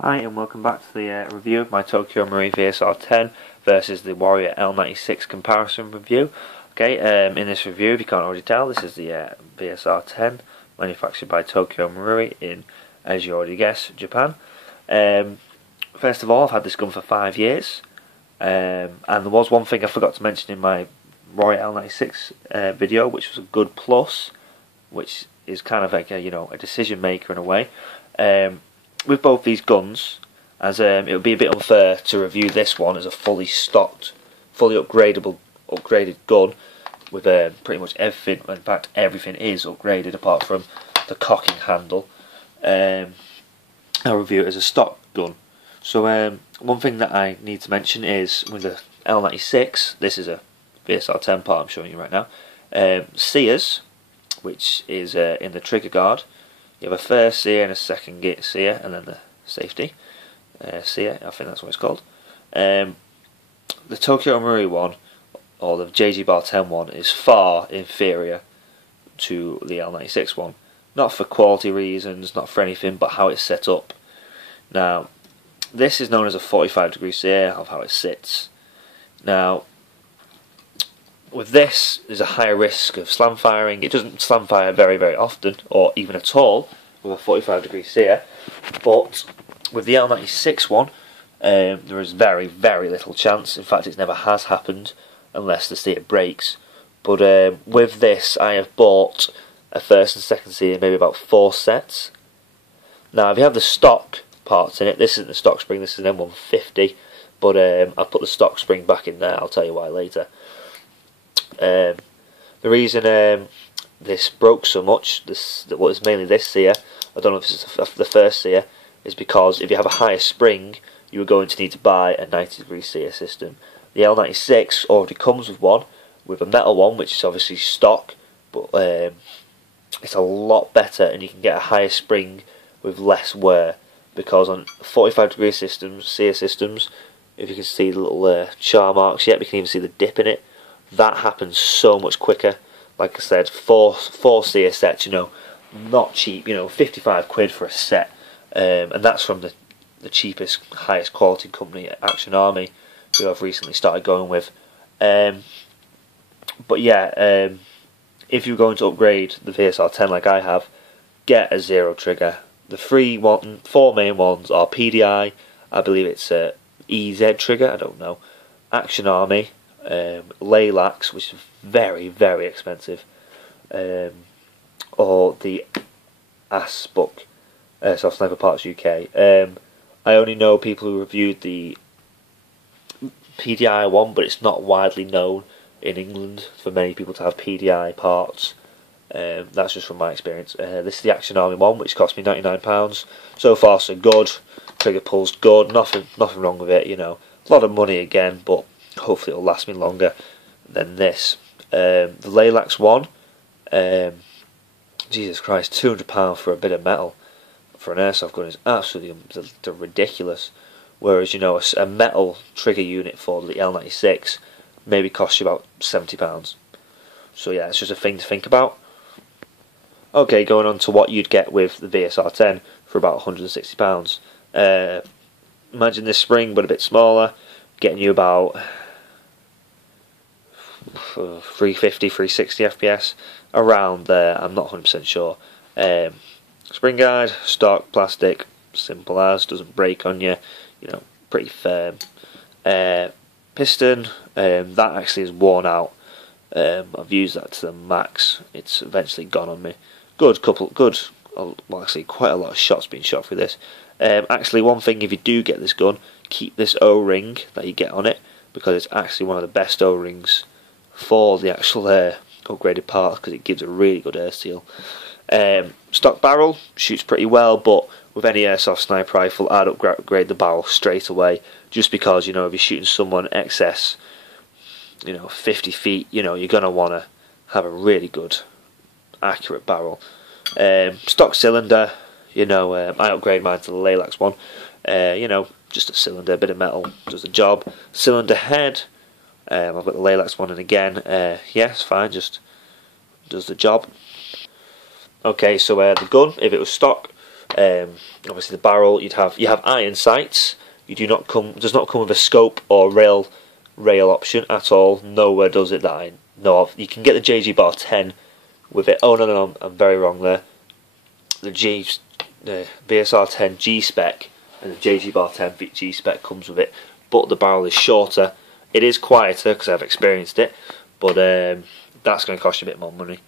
Hi and welcome back to the review of my Tokyo Marine VSR10 versus the Warrior L96 comparison review. Okay, in this review, if you can't already tell, this is the VSR10 manufactured by Tokyo Marine in, as you already guessed, Japan. First of all, I've had this gun for 5 years, and there was one thing I forgot to mention in my Warrior L96 video, which was a good plus, which is kind of like a decision maker in a way. With both these guns, as it would be a bit unfair to review this one as a fully stocked, fully upgraded gun with pretty much everything. In fact, everything is upgraded apart from the cocking handle. I'll review it as a stock gun. So one thing that I need to mention is with the L96, this is a VSR10 part I'm showing you right now. Sears, which is in the trigger guard. You have a first sear and a second sear, and then the safety sear, I think that's what it's called. The Tokyo Marine one, or the JG Bar 10 one, is far inferior to the L96 one. Not for quality reasons, not for anything, but how it's set up. Now, this is known as a 45-degree sear of how it sits. Now, with this, there's a higher risk of slam firing. It doesn't slam fire very, very often, or even at all, with a 45-degree sear. But with the L96 one, there is very, very little chance. In fact, it never has happened unless the sear breaks. But with this, I have bought a first and second sear, maybe about 4 sets. Now, if you have the stock parts in it, this isn't the stock spring, this is an M150. But I'll put the stock spring back in there. I'll tell you why later. The reason this broke so much, what is mainly this sear, I don't know if this is the first sear, is because if you have a higher spring, you are going to need to buy a 90-degree sear system. The L96 already comes with one, with a metal one, which is obviously stock, but it's a lot better, and you can get a higher spring with less wear, because on 45-degree systems, sear systems, if you can see the little char marks yet, we can even see the dip in it. That happens so much quicker. Like I said, four sear sets, not cheap, 55 quid for a set. And that's from the cheapest, highest quality company, Action Army, who I've recently started going with. But yeah, if you're going to upgrade the VSR10 like I have, get a zero trigger. The 4 main ones are PDI, I believe it's EZ trigger, I don't know, Action Army, L96, which is very, very expensive, or the Asbook, Soft Sniper Parts UK. I only know people who reviewed the PDI one, but it's not widely known in England for many people to have PDI parts. That's just from my experience. This is the Action Army one, which cost me £99. So far, so good. Trigger pull's good. Nothing wrong with it. A lot of money again, but hopefully it'll last me longer than this. The L96 one, Jesus Christ, £200 for a bit of metal for an airsoft gun is absolutely ridiculous. Whereas a metal trigger unit for the L96 maybe costs you about £70. So yeah, it's just a thing to think about. Okay, going on to what you'd get with the VSR10 for about £160. Imagine this spring but a bit smaller, getting you about 350, 360 FPS, around there. I'm not 100% sure. Spring guide, stock, plastic, simple as, doesn't break on you, pretty firm. Piston, that actually is worn out. I've used that to the max. It's eventually gone on me. Actually quite a lot of shots being shot through this. Actually, one thing, if you do get this gun, keep this O-ring that you get on it, because it's actually one of the best O-rings for the actual upgraded part, because it gives a really good air seal. Stock barrel shoots pretty well, but with any airsoft sniper rifle, I'd upgrade the barrel straight away, just because if you're shooting someone excess, 50 feet, you're gonna want to have a really good, accurate barrel. Stock cylinder, I upgrade mine to the L96 one. Just a cylinder, a bit of metal, does the job. Cylinder head, I've got the L96 one, and again, it's fine, just does the job. Okay, so the gun, if it was stock, Obviously the barrel, you have iron sights. You does not come with a scope or rail option at all. Nowhere does it that I know of. You can get the JG-Bar10 with it. Oh no, I'm very wrong there. The VSR10 G spec and the JG-Bar10 G spec comes with it, but the barrel is shorter. It is quieter because I've experienced it, but that's going to cost you a bit more money.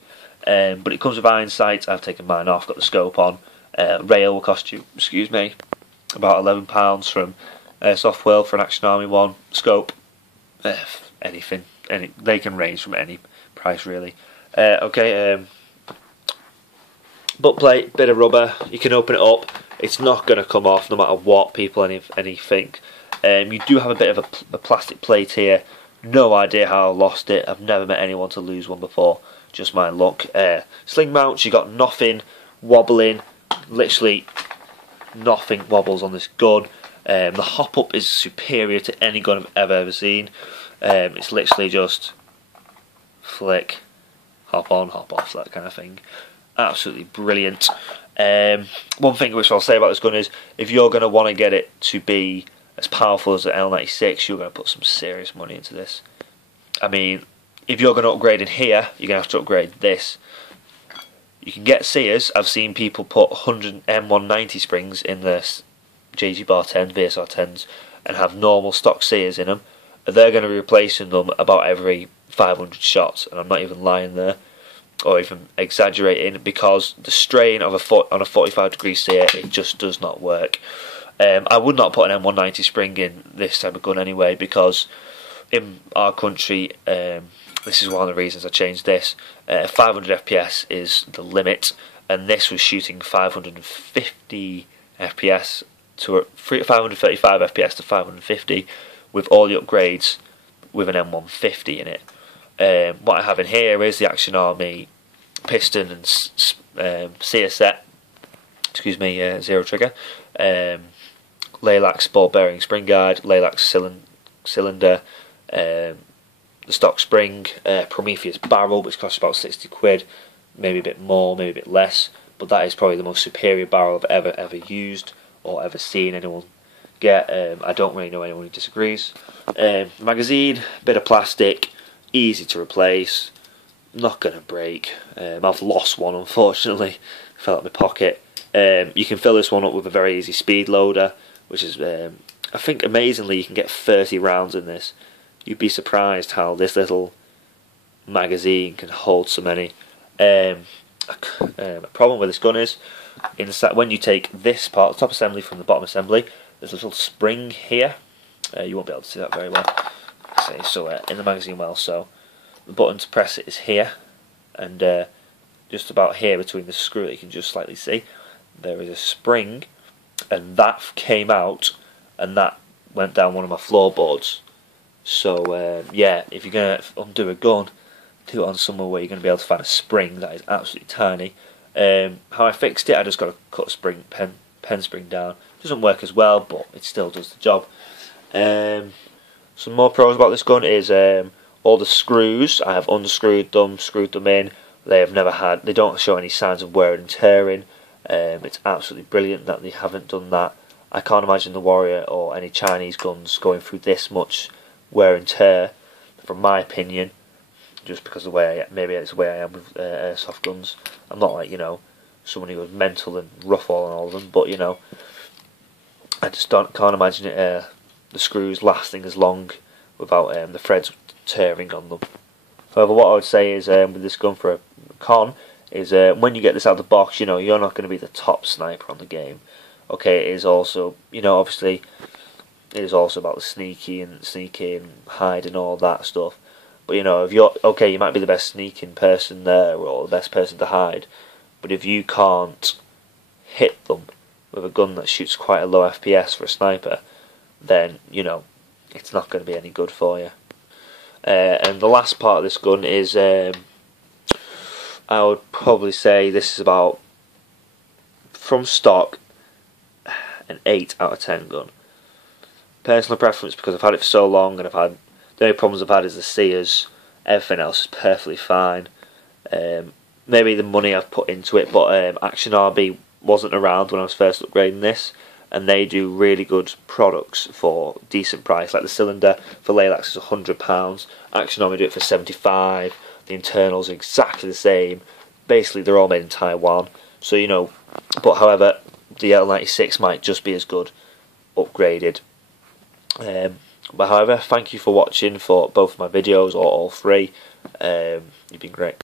But it comes with iron sights. I've taken mine off, got the scope on. Rail will cost you, about £11 from Soft World for an Action Army one. Scope, anything, they can range from any price really. Butt plate, bit of rubber. You can open it up. It's not going to come off no matter what people think. You do have a bit of a plastic plate here. No idea how I lost it. I've never met anyone to lose one before. Just my luck. Sling mounts, you got nothing wobbling. Literally nothing wobbles on this gun. The hop up is superior to any gun I've ever seen. It's literally just flick, hop on, hop off, that kind of thing. Absolutely brilliant. One thing which I'll say about this gun is, if you're going to want to get it to be as powerful as the L96, you're going to put some serious money into this. I mean, if you're going to upgrade in here, you're going to have to upgrade this. You can get sears. I've seen people put 100 M190 springs in this JG-Bar10 VSR10s and have normal stock sears in them. They're going to be replacing them about every 500 shots, and I'm not even lying there, or even exaggerating, because the strain of on a 45 degree sear, it just does not work. I would not put an M190 spring in this type of gun anyway, because in our country, this is one of the reasons I changed this. 500 FPS is the limit, and this was shooting 550 FPS to 535 FPS to 550 with all the upgrades with an M150 in it. What I have in here is the Action Army piston and sear set, zero trigger, Lilac ball bearing spring guide, Lilac cylinder, the stock spring, Prometheus barrel, which costs about 60 quid, maybe a bit more, maybe a bit less, but that is probably the most superior barrel I've ever used or ever seen anyone get. I don't really know anyone who disagrees. Magazine, bit of plastic, easy to replace, not going to break. I've lost one, unfortunately, fell out of my pocket. You can fill this one up with a very easy speed loader, which is, I think amazingly, you can get 30 rounds in this. You'd be surprised how this little magazine can hold so many. A problem with this gun is, when you take this part, the top assembly from the bottom assembly, there's a little spring here. You won't be able to see that very well. So in the magazine well, so the button to press it is here, and just about here between the screw that you can just slightly see, there is a spring, and that came out, and that went down one of my floorboards. So yeah, if you're going to undo a gun, do it on somewhere where you're going to be able to find a spring that is absolutely tiny. How I fixed it, I just got to cut a spring, pen spring down. Doesn't work as well, but it still does the job. Some more pros about this gun is all the screws. I have unscrewed them, screwed them in. They don't show any signs of wear and tearing. It's absolutely brilliant that they haven't done that. I can't imagine the Warrior or any Chinese guns going through this much wear and tear, from my opinion, just because of the way maybe it's the way I am with airsoft guns. I'm not like, someone who goes mental and rough on all of them, but I just can't imagine it, the screws lasting as long without the threads tearing on them. However, what I would say is with this gun for a con is when you get this out of the box, you're not going to be the top sniper on the game. Okay, it is also, obviously, it is also about the sneaky and hide and all that stuff. But if you're you might be the best sneaking person there or the best person to hide, but if you can't hit them with a gun that shoots quite a low FPS for a sniper, then it's not going to be any good for you. And the last part of this gun is, I would probably say this is about, from stock, an 8 out of 10 gun. Personal preference, because I've had it for so long, and the only problems I've had is the sears. Everything else is perfectly fine. Maybe the money I've put into it, but Action Army wasn't around when I was first upgrading this, and they do really good products for decent price. Like the cylinder for L96 is £100, Axonomy do it for 75. The internals are exactly the same. Basically, they're all made in Taiwan. So you know, but however, the L96 might just be as good upgraded. But however, thank you for watching for both of my videos or all three. You've been great.